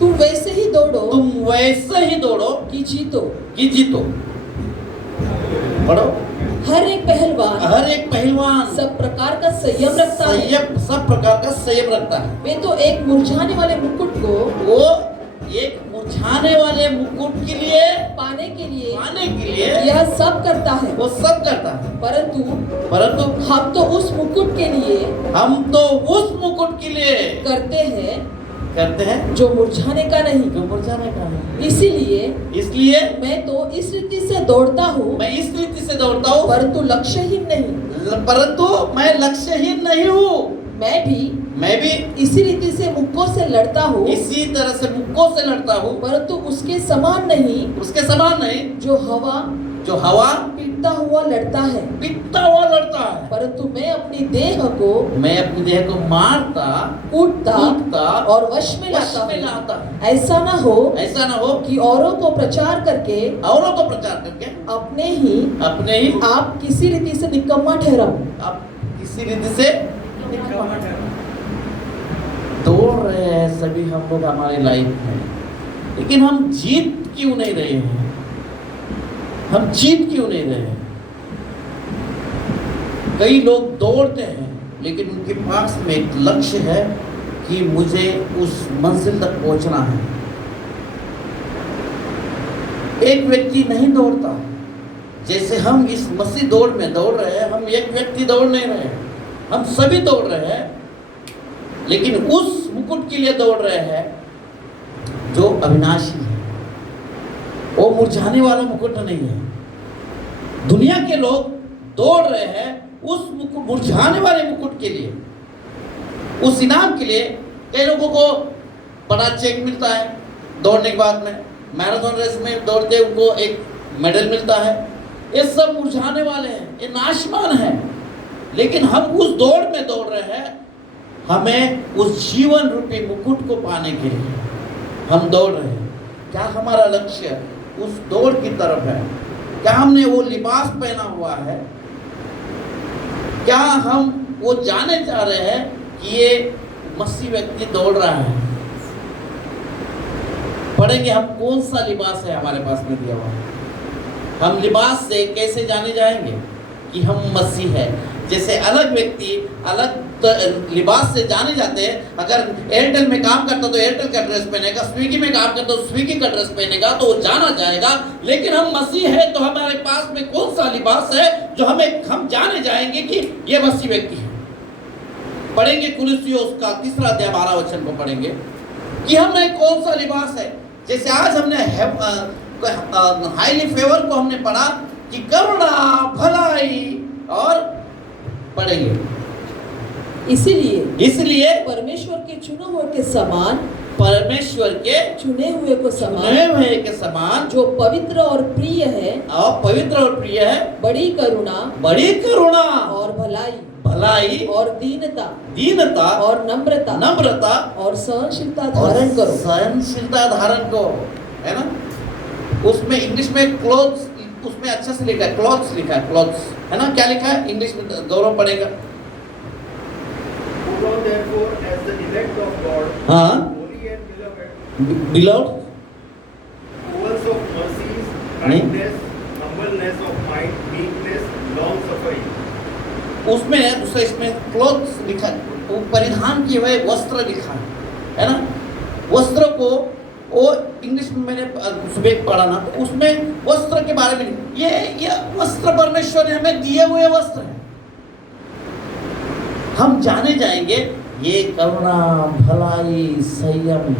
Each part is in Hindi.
तुम वैसे ही दौड़ो कि जीतो। पढ़ो। हर एक पहलवान सब प्रकार का संयम रखता है। सब प्रकार का संयम रखता है। वे तो एक मुरझाने वाले मुकुट को वो एक मुरझाने वाले मुकुट के लिए पाने के लिए यह सब करता है। वो सब करता है। परंतु हम तो उस मुकुट के लिए करते हैं जो मुरझाने का नहीं। इसलिए मैं तो इस रीति से दौड़ता हूँ परंतु लक्ष्यहीन नहीं हूँ। मैं भी इसी रीति से मुक्कों से लड़ता हूँ परंतु उसके समान नहीं जो हवा पीटता हुआ लड़ता है। परंतु मैं अपनी देह को मारता कूटता और वश में लाता हूँ। ऐसा ना हो कि औरों को प्रचार करके अपने ही आप किसी रीति से निकम्मा ठहराओ। दौड़ रहे हैं सभी हम लोग हमारे लाइफ में, लेकिन हम जीत क्यों नहीं रहे हैं? कई लोग दौड़ते हैं लेकिन उनके पास में एक लक्ष्य है कि मुझे उस मंजिल तक पहुंचना है। एक व्यक्ति नहीं दौड़ता जैसे हम इस मसीह दौड़ में दौड़ रहे हैं। हम एक व्यक्ति दौड़ नहीं रहे हैं, हम सभी दौड़ रहे हैं, लेकिन उस मुकुट के लिए दौड़ रहे हैं जो अविनाशी है। वो मुरझाने वाला मुकुट नहीं है। दुनिया के लोग दौड़ रहे हैं उस मुरझाने वाले मुकुट के लिए, उस इनाम के लिए। कई लोगों को बड़ा चेक मिलता है दौड़ने के बाद में, मैराथन रेस में दौड़ते उनको एक मेडल मिलता है। ये सब मुरझाने वाले हैं, ये नाशवान है। लेकिन हम उस दौड़ में दौड़ रहे हैं, हमें उस जीवन रूपी मुकुट को पाने के लिए हम दौड़ रहे हैं। क्या हमारा लक्ष्य उस दौड़ की तरफ है? क्या हमने वो लिबास पहना हुआ है? क्या हम वो जाने जा रहे हैं कि ये मसीह व्यक्ति दौड़ रहा है? पढ़ेंगे हम कौन सा लिबास है हमारे पास में दिया हुआ। हम लिबास से कैसे जाने जाएंगे कि हम मसीह है? जैसे अलग व्यक्ति अलग लिबास से जाने जाते हैं। अगर एयरटेल में काम करता तो एयरटेल का ड्रेस पहनेगा, स्विगी में काम करता तो स्विगी का ड्रेस पहनेगा, तो वो जाना जाएगा। लेकिन हम मसीह है तो हमारे पास में कौन सा लिबास है जो हम जाने जाएंगे कि ये मसीह व्यक्ति है? पढ़ेंगे कुलुस्सियों उसका 3 अध्याय 12 वचन को पढ़ेंगे कि हमें कौन सा लिबास है। जैसे आज हमने हाईली फेवर को हमने पढ़ा कि करुणा, भलाई और पढ़ेंगे। इसलिए परमेश्वर के चुने हुए के समान जो पवित्र और प्रिय है बड़ी करुणा और भलाई और दीनता और नम्रता और सहनशीलता धारण करो। है ना? उसमें इंग्लिश में क्लोथ्स, उसमें अच्छा से लिखा है क्लॉथ्स है ना? क्या लिखा है इंग्लिश में? गौरव पढ़ेगा। हाँ, beloved, full of mercies, kindness, humbleness of mind, meekness, long suffering. उसमें दूसरा इसमें क्लॉथ्स लिखा है, वो परिधान किए हुए वस्त्र लिखा है ना? वस्त्र को वो इंग्लिश में मैंने सुबह पढ़ा ना, तो उसमें वस्त्र के बारे में ये वस्त्र परमेश्वर ने हमें दिए हुए वस्त्र हैं। हम जाने जाएंगे ये करुणा, भलाई, संयम,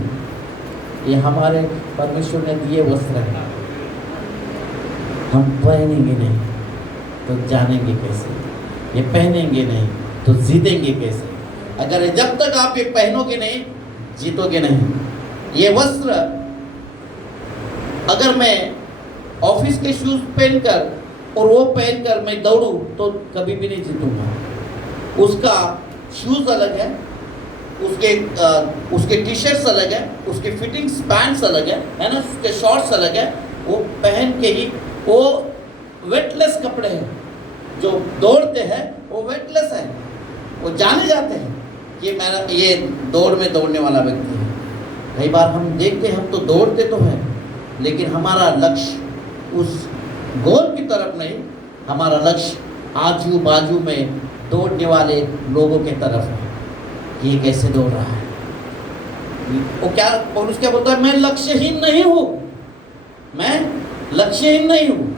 ये हमारे परमेश्वर ने दिए वस्त्र हैं। हम पहनेंगे नहीं तो जानेंगे कैसे? ये पहनेंगे नहीं तो जीतेंगे कैसे? अगर जब तक आप ये पहनोगे नहीं, जीतोगे नहीं। ये वस्त्र, अगर मैं ऑफिस के शूज पहनकर और वो पहनकर मैं दौड़ूं तो कभी भी नहीं जीतूंगा। उसका शूज अलग है, उसके टी शर्ट्स अलग है, उसके फिटिंग्स पैंट्स अलग है ना? उसके शॉर्ट्स अलग है। वो पहन के ही, वो वेटलेस कपड़े हैं। जो दौड़ते हैं वो वेटलेस है, वो जाने जाते हैं कि मेरा ये दौड़ में दौड़ने वाला व्यक्ति है कई बार हम देखते हम तो दौड़ते तो हैं, लेकिन हमारा लक्ष्य उस गोल की तरफ नहीं, हमारा लक्ष्य आजू बाजू में दौड़ने वाले लोगों के तरफ है। ये कैसे दौड़ रहा है, वो क्या पौलुस क्या बोलता है, मैं लक्ष्यहीन नहीं हूँ, मैं लक्ष्यहीन नहीं हूँ,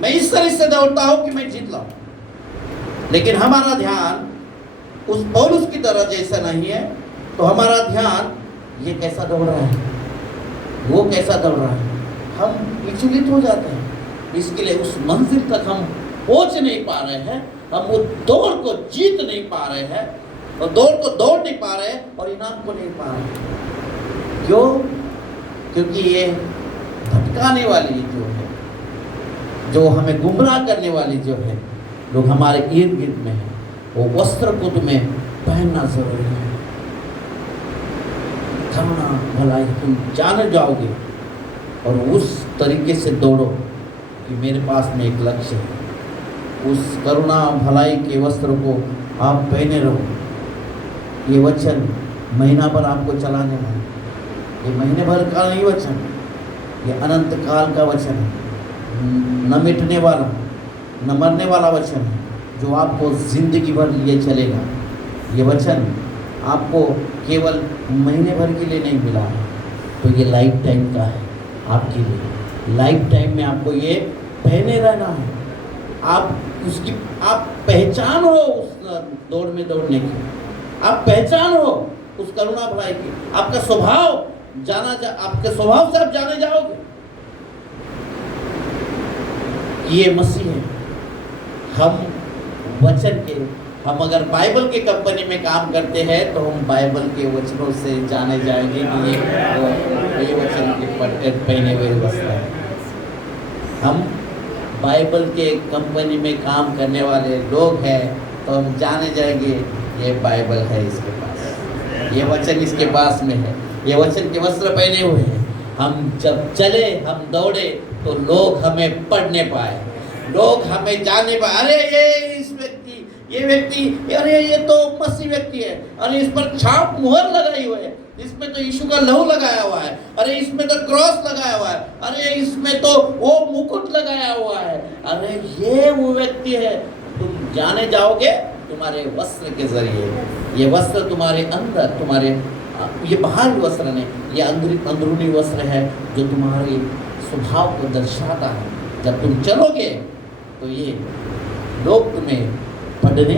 मैं इस तरह से दौड़ता हूँ कि मैं जीत लाऊं। लेकिन हमारा ध्यान उस पौलुस की तरह जैसा नहीं है, तो हमारा ध्यान ये कैसा दौड़ रहा है, वो कैसा दौड़ रहा है, हम विचलित हो जाते हैं। इसके लिए उस मंजिल तक हम पहुंच नहीं पा रहे हैं, हम वो दौड़ को जीत नहीं पा रहे हैं, और दौड़ को दौड़ नहीं पा रहे हैं, और इनाम को नहीं पा रहे। क्यों? क्योंकि ये भटकाने वाली जो है, जो हमें गुमराह करने वाली जो है, लोग हमारे इर्द गिर्द में है, वो वस्त्र को तुम्हें पहनना जरूरी है। करुणा भलाई तुम जान जाओगे और उस तरीके से दौड़ो कि मेरे पास में एक लक्ष्य है। उस करुणा भलाई के वस्त्र को आप पहने रहो। ये वचन महीना भर आपको चलाने वाला, ये महीने भर का नहीं वचन, ये अनंत काल का वचन है, न मिटने वाला न मरने वाला वचन है, जो आपको जिंदगी भर लिए चलेगा। ये वचन आपको केवल महीने भर के लिए नहीं मिला है, तो ये लाइफ टाइम का है आपके लिए। लाइफ टाइम में आपको ये पहने रहना है। आप उसकी आप पहचान हो उस दौड़ में दौड़ने की, आप पहचान हो उस करुणा भलाई की। आपका स्वभाव आपके स्वभाव से आप जाने जाओगे कि ये मसीह है। हम वचन के, हम अगर बाइबल के कंपनी में काम करते हैं तो हम बाइबल के वचनों से जाने जाएंगे कि ये वचन के पहने हुए वस्त्र है। हम बाइबल के कंपनी में काम करने वाले लोग हैं तो हम जाने जाएंगे ये बाइबल है इसके पास, ये वचन इसके पास में है, ये वचन के वस्त्र पहने हुए हैं। हम जब चले, हम दौड़े तो लोग हमें पढ़ने पाए, लोग हमें जाने पाए, अरे ये व्यक्ति अरे ये तो मसीह व्यक्ति है, अरे इस पर छाप मुहर लगाई हुई है, इसमें तो यीशु का लहू लगाया हुआ है, अरे इसमें तो क्रॉस लगाया हुआ है, अरे इसमें तो वो मुकुट लगाया हुआ है, अरे ये वो व्यक्ति है। तुम जाने जाओगे तुम्हारे वस्त्र के जरिए। ये वस्त्र तुम्हारे अंदर, तुम्हारे ये बाहरी वस्त्र नहीं, ये अंदरूनी वस्त्र है जो तुम्हारे स्वभाव को दर्शाता है। जब तुम चलोगे तो ये लोग तुम्हें पढ़ने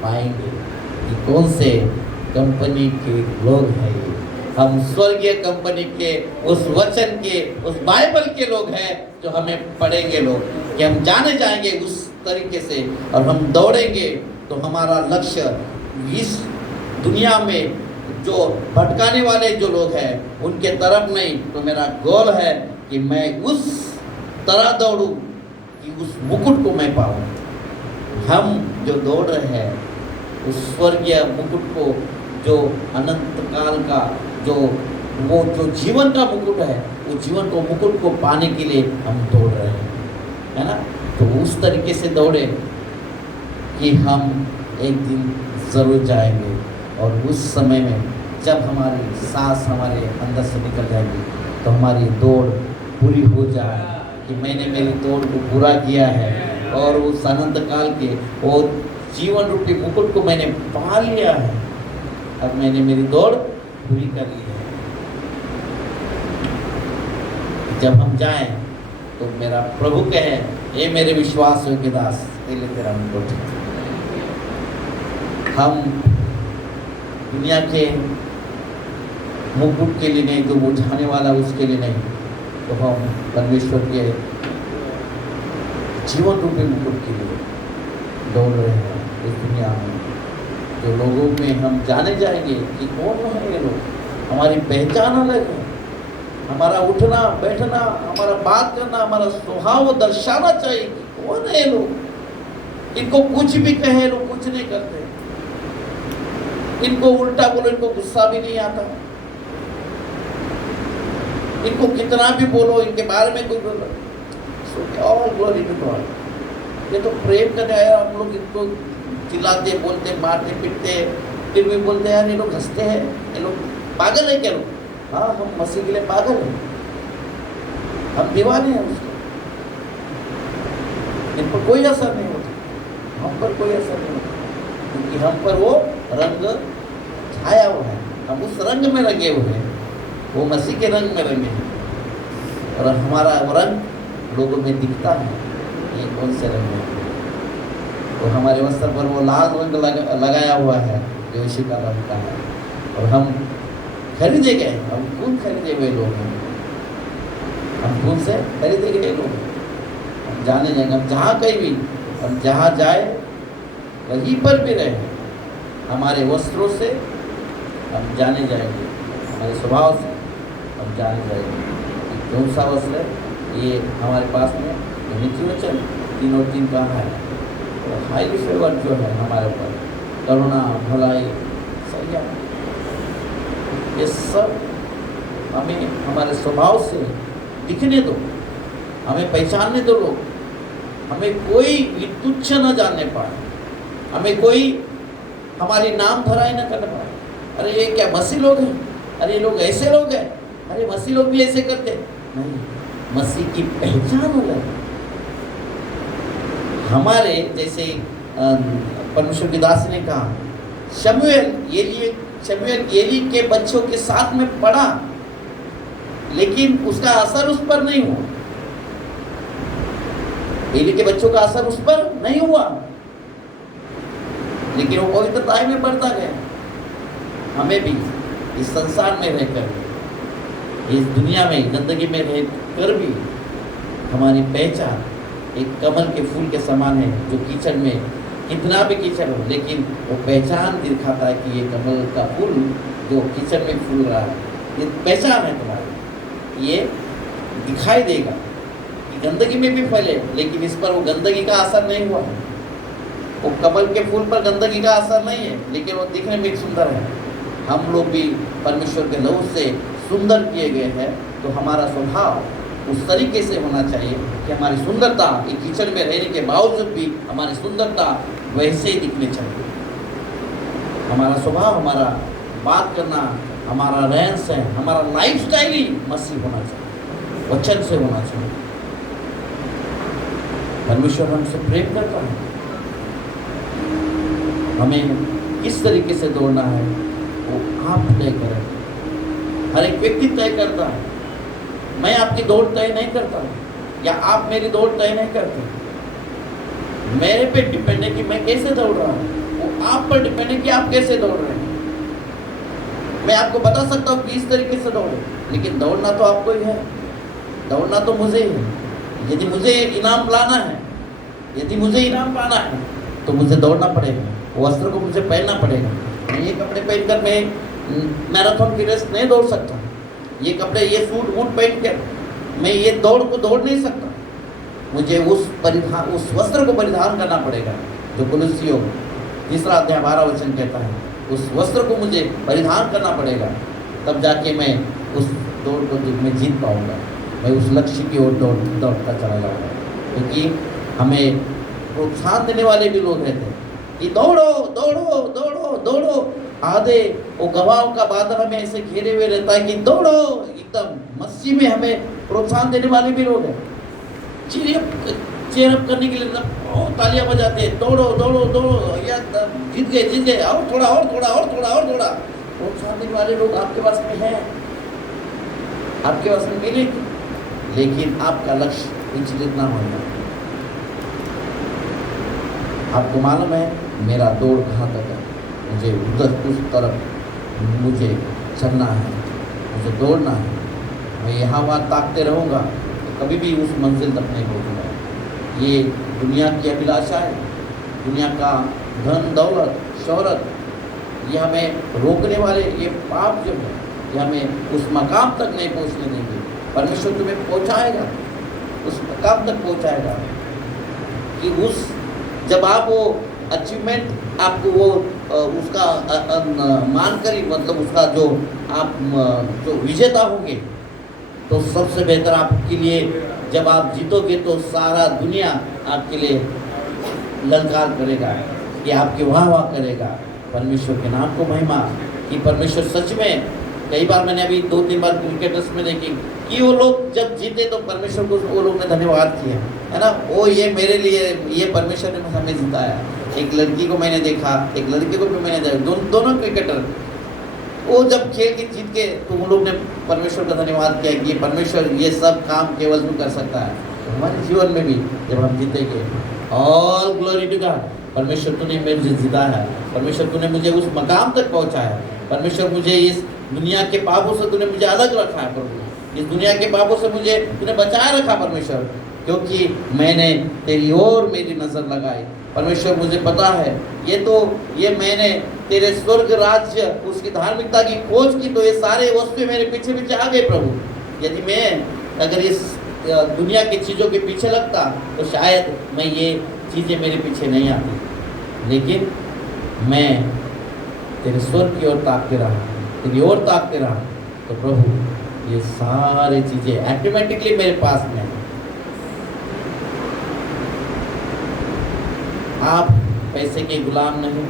पाएंगे कि कौन से कंपनी के लोग हैं ये। हम स्वर्गीय कंपनी के, उस वचन के, उस बाइबल के लोग हैं जो हमें पढ़ेंगे लोग, कि हम जाने जाएंगे उस तरीके से और हम दौड़ेंगे तो हमारा लक्ष्य इस दुनिया में जो भटकाने वाले जो लोग हैं उनके तरफ नहीं, तो मेरा गोल है कि मैं उस तरह दौड़ूं कि उस मुकुट को मैं पाऊं। हम जो दौड़ रहे हैं उस स्वर्गीय मुकुट को, जो अनंत काल का जो जीवन का मुकुट है, वो जीवन को मुकुट को पाने के लिए हम दौड़ रहे हैं, है ना। तो उस तरीके से दौड़े कि हम एक दिन ज़रूर जाएंगे और उस समय में जब हमारी सांस हमारे अंदर से निकल जाएगी तो हमारी दौड़ पूरी हो जाए कि मैंने मेरी दौड़ को पूरा किया है और उस अनंत काल के वो जीवन रूपी मुकुट को मैंने पा लिया है, अब मैंने मेरी दौड़ पूरी कर ली है। जब हम जाएं तो मेरा प्रभु कहे, ये मेरे विश्वास योग्य दास, ले तेरा मुकुट। हम दुनिया के मुकुट के लिए नहीं, जो बुझाने वाला उसके लिए नहीं, तो हम परमेश्वर के जीवन रूपी मुकुट के लिए दौड़ रहे हैं इस दुनिया में। जो लोगों में हम जाने जाएंगे कि कौन है ये लोग, हमारी पहचान अलग है, हमारा उठना बैठना, हमारा बात करना, हमारा स्वभाव दर्शाना चाहिए कि कौन है ये लोग। इनको कुछ भी कहे लोग कुछ नहीं करते, इनको उल्टा बोलो इनको गुस्सा भी नहीं आता, इनको कितना भी बोलो इनके बारे में कोई बोलो, ऑल ग्लोरी टू गॉड। ये तो प्रेम करने आया, हम लोग इनको चिल्लाते बोलते मारते पीटते, फिर भी बोलते यार ये लोग हंसते हैं, ये लोग पागल है क्या लोग। हाँ, हम मसीह के लिए पागल हैं, हम दीवाने हैं उसके, इन पर कोई असर नहीं होता, हम पर कोई असर नहीं होता, क्योंकि हम पर वो रंग छाया हुआ है, हम उस रंग में रंगे हुए हैं, वो मसीह के रंग में रंगे हैं, और हमारा वो रंग लोगों में दिखता है, ये कौन से रंग है। तो हमारे वस्त्र पर वो लाल रंग लगाया हुआ है जो यीशु का रंग का है, और हम खरीदे गए, हम खून खरीदे हुए लोग हैं, हम खून से खरीदे गए लोग हैं, हम जाने जाएंगे, हम जहाँ कहीं भी, हम जहाँ जाए कहीं पर भी रहे, हमारे वस्त्रों से हम जाने जाएंगे, हमारे स्वभाव से हम जाने जाएंगे। कौन सा वस्त्र है ये हमारे पास में, नीति वचन 3 और 3 कहा है, तो हाईली फेवर्ड जो है हमारे ऊपर, करुणा, भलाई, सही, ये सब हमें हमारे स्वभाव से दिखने दो, हमें पहचानने दो लोग, हमें कोई तुच्छ न जानने पाए, हमें कोई हमारी नाम धराई न करने पाए, अरे ये क्या मसीह लोग हैं, अरे ये लोग ऐसे लोग हैं, अरे मसीह लोग भी ऐसे करते, नहीं, मसीह की पहचान हो गई। हमारे जैसे परमेश्वर की दास ने कहा, शमूएल एली के बच्चों के साथ में पढ़ा, लेकिन उसका असर उस पर नहीं हुआ, एली के बच्चों का असर उस पर नहीं हुआ, लेकिन वो पवित्रता में बढ़ता गया। हमें भी इस संसार में रहकर, इस दुनिया में गंदगी में रहकर भी हमारी पहचान एक कमल के फूल के समान है, जो कीचड़ में कितना भी कीचड़ हो, लेकिन वो पहचान दिखाता है कि ये कमल का फूल जो कीचड़ में फूल रहा है, ये पहचान है तुम्हारी, ये दिखाई देगा कि गंदगी में भी फैले, लेकिन इस पर वो गंदगी का असर नहीं हुआ है, वो कमल के फूल पर गंदगी का असर नहीं है, लेकिन वो दिखने में सुंदर है। हम लोग भी परमेश्वर के लहू से सुंदर किए गए हैं, तो हमारा स्वभाव उस तरीके से होना चाहिए कि हमारी सुंदरता एक कीचड़ में रहने के बावजूद भी हमारी सुंदरता वैसे ही दिखनी चाहिए। हमारा स्वभाव, हमारा बात करना, हमारा रहन सहन, हमारा लाइफस्टाइल ही मसीह होना चाहिए, वचन से होना चाहिए। परमेश्वर हमसे प्रेम करता है, हमें किस तरीके से दौड़ना है वो आप तय करें, हर एक व्यक्ति तय करता है। मैं आपकी दौड़ तय नहीं करता या आप मेरी दौड़ तय नहीं करते, मेरे पे डिपेंड है कि मैं कैसे दौड़ रहा हूँ, वो आप पर डिपेंड है कि आप कैसे दौड़ रहे हैं। मैं आपको बता सकता हूँ कि इस तरीके से दौड़े, लेकिन दौड़ना तो आपको ही है, दौड़ना तो मुझे ही है। यदि मुझे इनाम लाना है, यदि मुझे इनाम पाना है, तो मुझे दौड़ना पड़ेगा, वस्त्र को मुझे पहनना पड़ेगा। ये कपड़े पहनकर मैं मैराथन की रेस नहीं दौड़ सकता, ये कपड़े, ये सूट बूट पहन कर मैं ये दौड़ को दौड़ नहीं सकता। मुझे उस वस्त्र को परिधान करना पड़ेगा, जो कुलुस्सियों 3 अध्याय 12 वचन कहता है, उस वस्त्र को मुझे परिधान करना पड़ेगा, तब जाके मैं उस दौड़ को मैं जीत पाऊंगा, मैं उस लक्ष्य की ओर दौड़ता चला जाऊँगा। क्योंकि हमें प्रोत्साहन देने वाले भी लोग रहते हैं कि दौड़ो दौड़ो दौड़ो दौड़ो, आधे वो गवाहों का बादल हमें ऐसे घेरे हुए रहता है कि दौड़ो, एकदम मस्जिद में हमें प्रोत्साहन देने वाले भी लोग हैं, चेयरअप करने के लिए तालियां बजाते हैं, दौड़ो दौड़ो दौड़ो, या जीत गए, और थोड़ा और थोड़ा और थोड़ा और थोड़ा, प्रोत्साहन देने वाले लोग आपके पास में हैं, आपके पास में मिलेंगे, लेकिन आपका लक्ष्य विचलित ना होना। आपको मालूम है मेरा दौड़ कहाँ तक है, मुझे उस तरफ मुझे चलना है, मुझे दौड़ना है। मैं यहाँ वहाँ ताकते रहूँगा तो कभी भी उस मंजिल तक नहीं पहुँचूँगा। ये दुनिया की अभिलाषा है, दुनिया का धन दौलत शोहरत, ये हमें रोकने वाले ये पाप जो है, ये हमें उस मकाम तक नहीं पहुँचने देंगे। परमेश्वर तुम्हें पहुँचाएगा, उस मकाम तक पहुँचाएगा कि उस जब आप वो अचीवमेंट आपको वो उसका मान करी, मतलब उसका जो आप जो विजेता होंगे, तो सबसे बेहतर आपके लिए जब आप जीतोगे तो सारा दुनिया आपके लिए ललकार करेगा, कि आपके वाह वाह करेगा। परमेश्वर के नाम को महिमा कि परमेश्वर सच में कई बार मैंने अभी 2-3 बार क्रिकेटर्स में देखी कि वो लोग जब जीते तो परमेश्वर को वो लोग ने धन्यवाद किया, है ना। वो ये मेरे लिए, ये परमेश्वर ने हमें जिताया। एक लड़की को मैंने देखा, एक लड़के को भी मैंने देखा, दोनों क्रिकेटर वो जब खेल के जीत के तो उन लोग ने परमेश्वर का धन्यवाद किया कि परमेश्वर ये सब काम केवल तू कर सकता है। तो हमारे जीवन में भी जब हम जीतेंगे, ऑल ग्लोरी टू गॉड, परमेश्वर तूने मुझे जिता है, परमेश्वर तूने मुझे उस मकाम तक पहुंचाया, परमेश्वर मुझे इस दुनिया के पापों से तूने मुझे अलग रखा है प्रभु, इस दुनिया के पापों से मुझे तूने बचाए रखा परमेश्वर, क्योंकि मैंने तेरी ओर मेरी नज़र लगाई। परमेश्वर मुझे पता है ये मैंने तेरे स्वर्ग राज्य उसकी धार्मिकता की खोज की तो ये सारे वस्तुएं मेरे पीछे पीछे आ गए प्रभु। यदि मैं अगर इस दुनिया की चीज़ों के पीछे लगता तो शायद मैं ये चीज़ें मेरे पीछे नहीं आती, लेकिन मैं तेरे स्वर्ग की ओर ताकते रहा, तेरी ओर ताकते रहा, तो प्रभु ये सारी चीज़ें ऑटोमेटिकली मेरे पास में। आप पैसे के गुलाम नहीं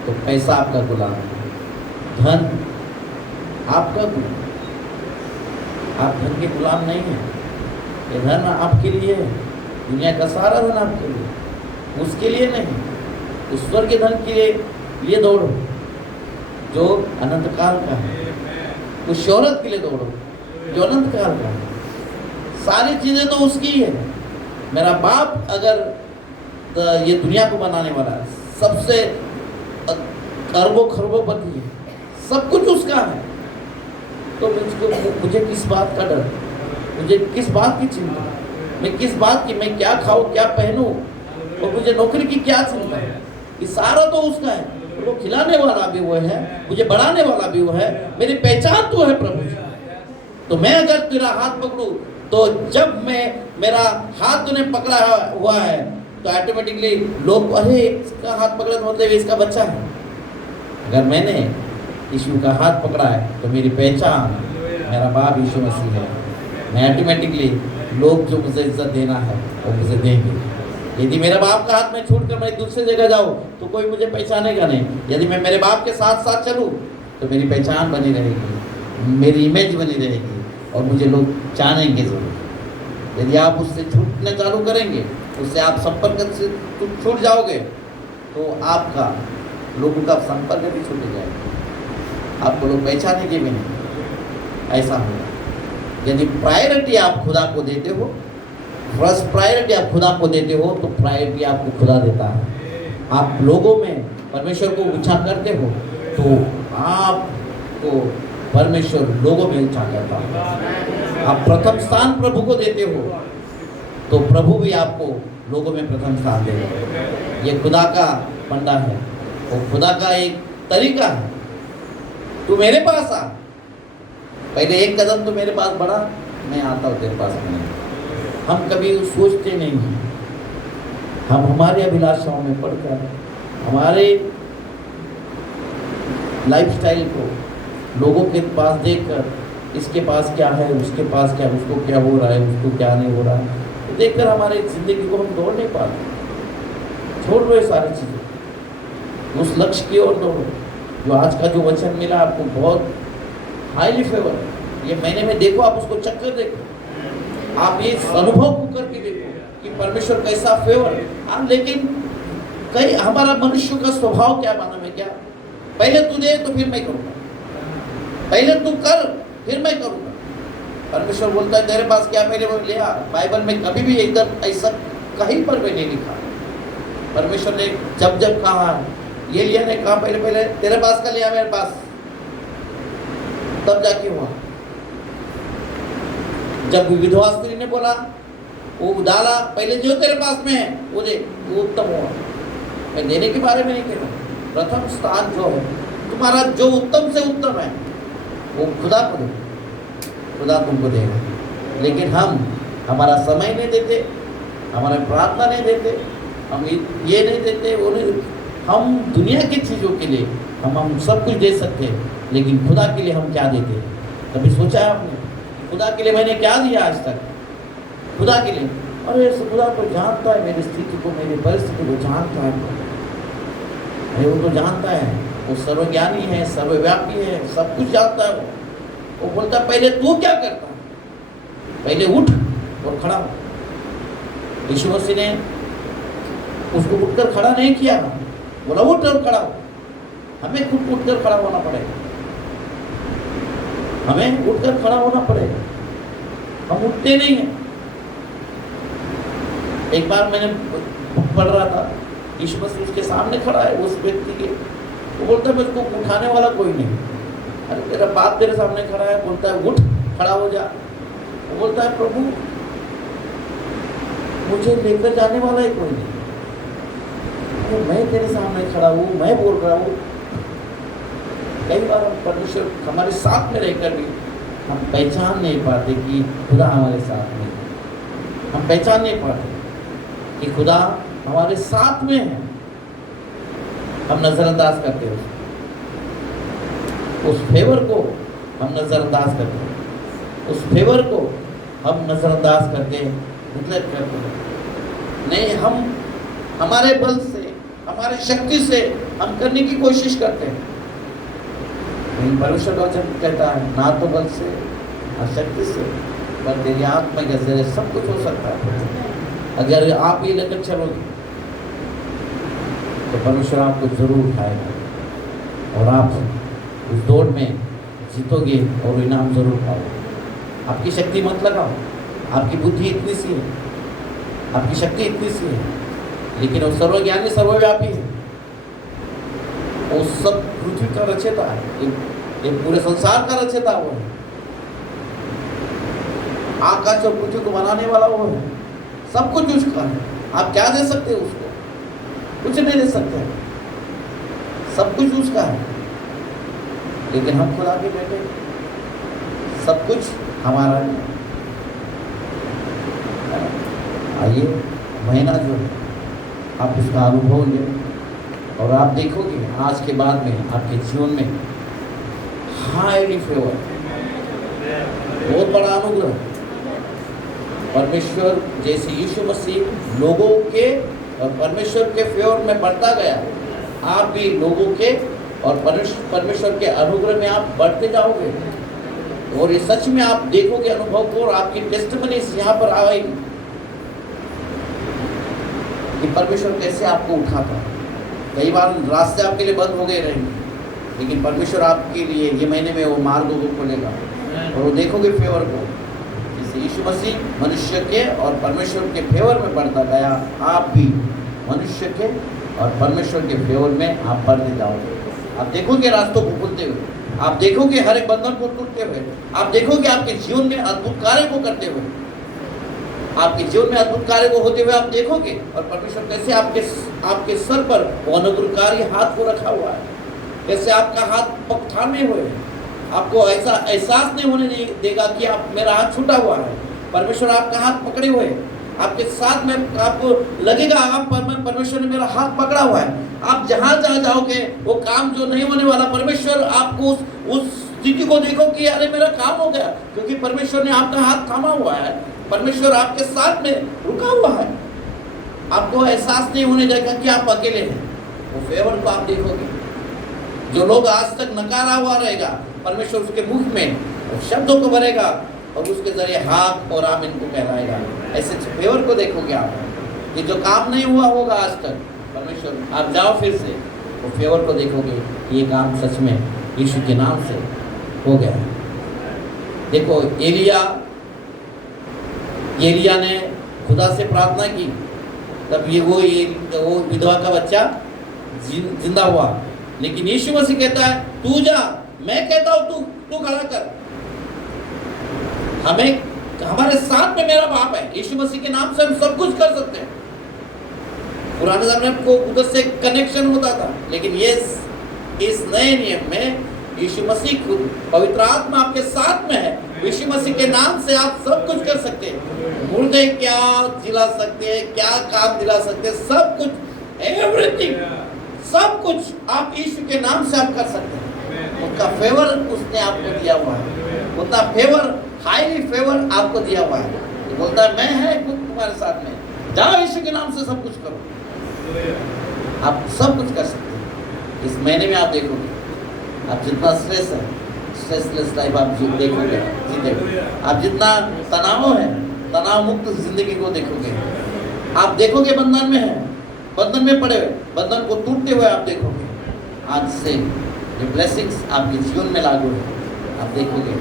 तो पैसा आपका गुलाम है, धन आपका गुलाम, आप धन के गुलाम नहीं हैं। ये धन आपके लिए है, दुनिया का सारा धन आपके लिए, उसके लिए नहीं। ईश्वर के धन के लिए दौड़ो जो अनंत काल का है, उस शोहरत के लिए दौड़ो जो अनंत काल का है। सारी चीज़ें तो उसकी है। मेरा बाप अगर ये दुनिया को बनाने वाला है, सबसे अरबों खरबों है, सब कुछ उसका है, तो मुझे किस बात का डर, मुझे किस बात की चिंता, मैं किस बात की, मैं क्या खाऊं क्या पहनूं, और मुझे नौकरी की क्या चिंता है। ये सारा तो उसका है, वो खिलाने वाला भी वो है, मुझे बढ़ाने वाला भी वो है, मेरी पहचान तो है प्रभु। तो मैं अगर तेरा हाथ पकड़ूं तो जब मेरा हाथ तूने पकड़ा हुआ है तो ऑटोमेटिकली लोग अरे इसका हाथ पकड़ा तो मतलब इसका बच्चा है। अगर मैंने यीशु का हाथ पकड़ा है तो मेरी पहचान मेरा बाप यीशु मसीह है। मैं ऑटोमेटिकली लोग जो मुझे इज्जत देना है वो मुझे देंगे। यदि मेरे बाप का हाथ में छूट कर मैं दूसरी जगह जाऊँ तो कोई मुझे पहचानेगा नहीं। यदि मैं मेरे बाप के साथ साथ चलूँ तो मेरी पहचान बनी रहेगी, मेरी इमेज बनी रहेगी और मुझे लोग जानेंगे जरूर। यदि आप उससे छूटना चालू करेंगे, उससे आप संपर्क से छूट जाओगे तो आपका लोगों का संपर्क भी छूट जाएगा, आपको लोग पहचानेंगे भी नहीं। ऐसा होगा। यदि प्रायोरिटी आप खुदा को देते हो, फर्स्ट प्रायोरिटी आप खुदा को देते हो तो प्रायोरिटी आपको खुदा देता है। आप लोगों में परमेश्वर को ऊंचा करते हो तो आपको परमेश्वर लोगों में ऊंचा करता है। आप प्रथम स्थान प्रभु को देते हो तो प्रभु भी आपको लोगों में प्रथम स्थान देगा। ये खुदा का फंडा है, वो खुदा का एक तरीका है। तू मेरे पास आ, पहले एक कदम तो मेरे पास बढ़ा, मैं आता हूँ तेरे पास में। हम कभी सोचते नहीं हैं, हम हमारे अभिलाषाओं में पड़कर हमारे लाइफस्टाइल को लोगों के पास देखकर इसके पास क्या है, उसके पास क्या, उसको क्या हो रहा है, उसको क्या नहीं हो रहा है, तो देखकर हमारे जिंदगी को हम दौड़ नहीं पाते। छोड़ दो ये सारी चीज़ें, उस लक्ष्य की ओर दौड़ो। जो आज का जो वचन मिला आपको बहुत हाईली फेवर है। ये महीने में देखो, आप उसको चक्कर देखो, आप ये अनुभव को करके देखो कि परमेश्वर कैसा फेवर है। हाँ, लेकिन कई हमारा मनुष्य का स्वभाव क्या मालूम है क्या? पहले तू दे तो फिर मैं करूँगा, पहले तू कर फिर मैं करूँगा। परमेश्वर बोलता है तेरे पास क्या, पहले वो ले आ। बाइबल में कभी भी एकदम ऐसा कहीं पर भी नहीं लिखा। परमेश्वर ने जब जब कहा, ये लिया ने कहा पहले पहले तेरे पास का लिया मेरे पास, तब जाके हुआ। जब विधवा स्त्री ने बोला वो डाला, पहले जो तेरे पास में है वो दे, वो उत्तम हुआ। मैं देने के बारे में नहीं कह रहा, प्रथम स्थान जो है तुम्हारा, जो उत्तम से उत्तम है वो खुदा को दे, खुदा तुमको देगा। लेकिन हम हमारा समय नहीं देते, हमारा प्रार्थना नहीं देते, हम ये नहीं देते, वो नहीं। हम दुनिया की चीज़ों के लिए हम सब कुछ दे सकते हैं, लेकिन खुदा के लिए हम क्या देते हैं? कभी सोचा है आपने खुदा के लिए मैंने क्या दिया आज तक? खुदा के लिए, अरे खुदा को जानता है, मेरी स्थिति को, मेरी परिस्थिति को जानता है। अरे वो तो जानता है, वो सर्वज्ञानी है, सर्वव्यापी है, सब कुछ जानता है वो। वो बोलता पहले तू क्या करता, पहले उठ और खड़ा हो। यीशु मसीह ने उसको उठकर खड़ा नहीं किया, बोला उठ और खड़ा हो। हमें खुद उठकर खड़ा होना पड़ेगा, हमें उठकर खड़ा होना पड़ेगा। हम उठते नहीं हैं। एक बार मैंने पढ़ रहा था, यीशु मसीह उसके सामने खड़ा है उस व्यक्ति के, वो बोलता है मुझको उठाने वाला कोई नहीं। अरे तेरा बाप तेरे सामने खड़ा है, बोलता है उठ खड़ा हो जा। वो बोलता है प्रभु मुझे लेकर जाने वाला ही कोई नहीं, अरे मैं तेरे सामने खड़ा हूँ, मैं बोल रहा हूँ। कई बार हम परमेश्वर हमारे साथ में रहकर भी हम पहचान नहीं पाते कि खुदा हमारे साथ में, हम पहचान नहीं पाते कि खुदा हमारे साथ में है। हम नजरअंदाज करते हैं उस फेवर को, हम नजरअंदाज करते हैं उस फेवर को, हम नजरअंदाज करके निग्लेक्ट करते हैं। नहीं, हम हमारे बल से, हमारे शक्ति से हम करने की कोशिश करते हैं। परमेश्वर वचन कहता है ना तो बल से ना शक्ति से, पर तेरी आत्मा के जरिए सब कुछ हो सकता है। अगर आप ये लेकर चलोगे तो परमेश्वर आपको जरूर उठाएगा और आप उस दौड़ में जीतोगे और इनाम जरूर पाओगे। आपकी शक्ति मत लगाओ, आपकी बुद्धि इतनी सी है, आपकी शक्ति इतनी सी है, लेकिन वो सर्वज्ञानी सर्वव्यापी है। वो सब पृथ्वी का रचयिता है, ये पूरे संसार का रचयिता वो है। आकाश और पृथ्वी को बनाने वाला वो है, सब कुछ उसका है। आप क्या दे सकते हो उसको? कुछ नहीं दे सकते, सब कुछ उसका है। लेकिन हम खुदा के बेटे, सब कुछ हमारा है। आइए महीना जो है आप उसका अनुभव लें और आप देखोगे आज के बाद में आपके जीवन में हाईली फेवर, बहुत बड़ा अनुग्रह। परमेश्वर जैसे यीशु मसीह लोगों के और परमेश्वर के फेवर में बढ़ता गया, आप भी लोगों के और परमेश्वर के अनुग्रह में आप बढ़ते जाओगे। और ये सच में आप देखोगे अनुभव को, और आपकी टेस्टिमनीज यहाँ पर आएगी कि परमेश्वर कैसे आपको उठाता। कई बार रास्ते आपके लिए बंद हो गए रहेंगे, लेकिन परमेश्वर आपके लिए ये महीने में वो मार्गों को खोलेगा और वो देखोगे फेवर को। जैसे यीशु मसीह मनुष्य के और परमेश्वर के फेवर में बढ़ता गया, आप भी मनुष्य के और परमेश्वर के फेवर में आप बढ़ते जाओगे। आप देखोगे रास्तों को खुलते हुए, आप देखोगे हर एक बंधन को टूटते हुए, आप देखोगे आपके जीवन में अद्भुत कार्य को करते हुए, आपके जीवन में अद्भुत कार्य को होते हुए आप देखोगे। और परमेश्वर कैसे आपके सर पर वो अनुग्रहकारी हाथ को रखा हुआ है, कैसे आपका हाथ थामे हुए हैं। आपको ऐसा एहसास नहीं होने देगा कि आप मेरा हाथ छूटा हुआ है। परमेश्वर आपका हाथ पकड़े हुए हैं, आपके साथ में आपको लगेगा आप परमेश्वर ने मेरा हाथ पकड़ा हुआ है। आप जहाँ जाओगे वो काम जो नहीं होने वाला, परमेश्वर आपको उस स्थिति को देखो कि अरे मेरा काम हो गया, क्योंकि परमेश्वर ने आपका हाथ थामा हुआ है, परमेश्वर आपके साथ में रुका हुआ है। आपको एहसास नहीं होने देगा कि आप अकेले हैं। वो फेवर को आप देखोगे। जो लोग आज तक नकारा हुआ रहेगा, परमेश्वर उसके मुख में शब्दों को भरेगा और उसके जरिए हाथ और आमीन को कहलाएगा। ऐसे फेवर को देखोगे आप कि जो काम नहीं हुआ होगा आज तक, परमेश्वर आप जाओ फिर से वो फेवर को देखोगे, ये काम सच में यीशु के नाम से हो गया। देखो एलिया ने खुदा से प्रार्थना की, तब वो विधवा का बच्चा जिंदा हुआ। लेकिन यीशु मसीह कहता है तू जा, मैं कहता हूं तू खड़ा कर। हमारे साथ में मेरा बाप है। यीशु मसीह के नाम से हम सब कुछ कर सकते हैं। पुराने ज़माने में को उधर से कनेक्शन होता था, लेकिन ये इस नए नियम में यीशु मसीह खुद पवित्र आत्मा आपके साथ में है। यीशु मसीह के नाम से आप सब कुछ कर सकते हैं। मुर्दे क्या दिला सकते हैं, क्या काम दिला सकते हैं, सब कुछ, एवरीथिंग, सब कुछ आप यीशु के नाम से आप कर सकते हैं। उनका फेवर उसने आपको दिया हुआ है, उतना फेवर, हाईली फेवर आपको दिया हुआ है। तो बोलता है मैं है खुद तुम्हारे साथ में, जाओ यीशु के नाम से सब कुछ करो। आप सब कुछ कर सकते हैं। इस महीने में आप देखोगे आप जितना स्ट्रेस है स्ट्रेसलेस लाइफ आप देखोगे, जीते। आप जितना तनाव है, तनाव मुक्त जिंदगी को देखोगे। आप देखोगे बंधन में है, बंधन में पड़े हुए, बंधन को टूटते हुए आप देखोगे। आज से ये ब्लेसिंग्स आपके जीवन में लागू है, आप देखोगे।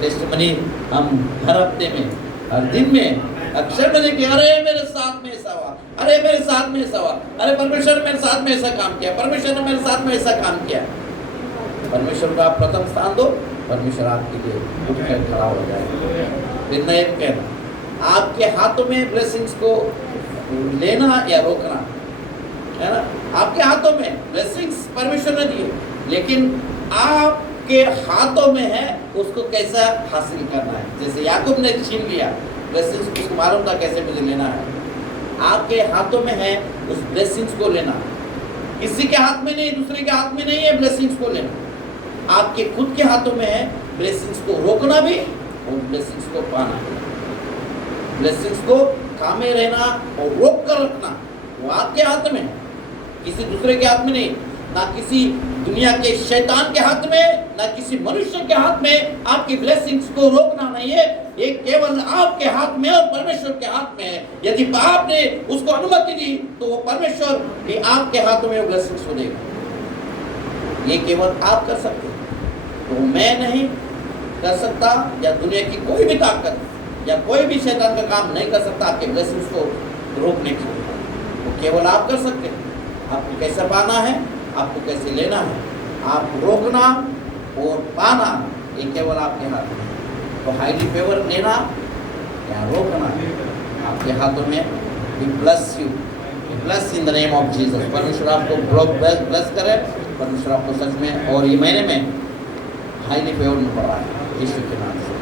टेस्टमनी हम हर हफ्ते में, हर दिन में अक्षर में देखें, अरे मेरे साथ में ऐसा हुआ, अरे मेरे साथ में ऐसा हुआ, अरे परमेश्वर ने मेरे साथ में ऐसा काम किया, परमेश्वर ने मेरे साथ में ऐसा काम किया। परमेश्वर को आप प्रथम स्थान दो, परमेश्वर आपके लिए उठकर खड़ा हो जाएगा। फिर नहीं कहना, आपके हाथों में ब्लेसिंग्स को लेना या रोकना है ना, आपके हाथों में ब्लेसिंग्स परमेश्वर ने दिए, लेकिन आपके हाथों में है उसको कैसा हासिल करना है। जैसे याकूब ने छीन लिया ब्लेसिंग्स, उसको मालूम था कैसे मुझे लेना है। आपके हाथों में है उस ब्लेसिंग्स को लेना, किसी के हाथ में नहीं, दूसरे के हाथ में नहीं है ब्लेसिंग्स को लेना। आपके खुद के हाथों में है ब्लेसिंग्स को रोकना भी और ब्लेसिंग्स को पाना। ब्लेसिंग्स को थामे रहना और रोक कर रखना वो आपके हाथ में है, किसी दूसरे के हाथ में नहीं, ना किसी दुनिया के शैतान के हाथ में, ना किसी मनुष्य के हाथ में। आपकी ब्लेसिंग्स को रोकना नहीं है, ये केवल आपके हाथ में और परमेश्वर के हाथ में है। यदि आपने उसको अनुमति दी तो वो परमेश्वर भी आपके हाथों में ब्लेसिंग्स को देगा। ये केवल आप कर सकते हैं, तो मैं नहीं कर सकता, या दुनिया की कोई भी ताकत या कोई भी शैतान का काम नहीं कर सकता आपके ब्लेसिंग्स को रोकने के लिए। वो केवल आप कर सकते हैं। आपको कैसे पाना है, आपको कैसे लेना है, आप रोकना और पाना ये केवल आपके हाथ में। तो हाईली फेवर लेना या रोकना आपके हाथों में। We bless you, we bless in the name of Jesus. परमेश्वर आपको ब्लेस करे, परमेश्वर आपको सच में और ये महीने में हाईली फेवर में पड़ा है यीशु के नाम से।